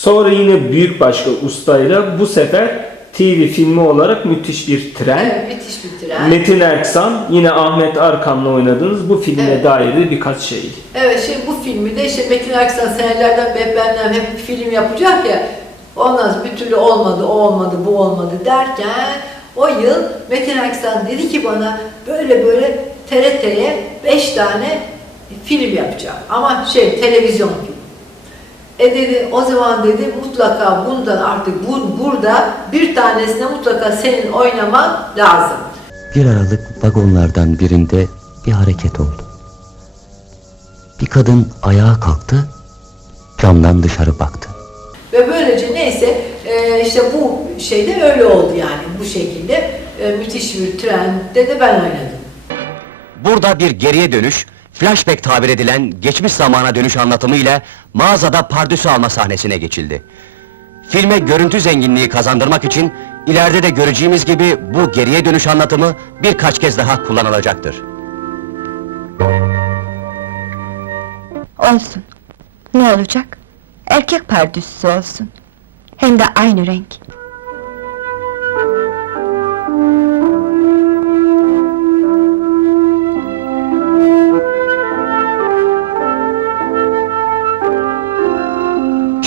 Sonra yine büyük başka ustayla bu sefer TV filmi olarak müthiş bir tren. Evet, müthiş bir tren. Metin Erksan yine Ahmet Arkan'la oynadığınız bu filme Evet. dair de birkaç şey. Evet şimdi bu filmi de işte Metin Erksan senelerden beri benden hep film yapacak ya. Ondan bir türlü olmadı, o olmadı, bu olmadı derken o yıl Metin Erksan dedi ki bana böyle böyle TRT'ye 5 tane film yapacağım. Ama şey televizyon. E dedi o zaman dedi mutlaka bundan artık bu, burada bir tanesine mutlaka senin oynaman lazım. Bir aralık vagonlardan birinde bir hareket oldu. Bir kadın ayağa kalktı, camdan dışarı baktı. Ve böylece neyse e, işte bu şeyde öyle oldu yani bu şekilde E, müthiş bir trende de ben oynadım. Burada bir geriye dönüş, flashback tabir edilen geçmiş zamana dönüş anlatımı ile mağazada pardüsü alma sahnesine geçildi. Filme görüntü zenginliği kazandırmak için ileride de göreceğimiz gibi bu geriye dönüş anlatımı birkaç kez daha kullanılacaktır. Olsun. Ne olacak? Erkek pardüsüsü olsun. Hem de aynı renk.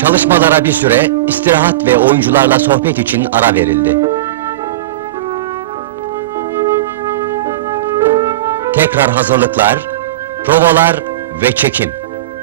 Çalışmalara bir süre istirahat ve oyuncularla sohbet için ara verildi. Tekrar hazırlıklar, provalar ve çekim.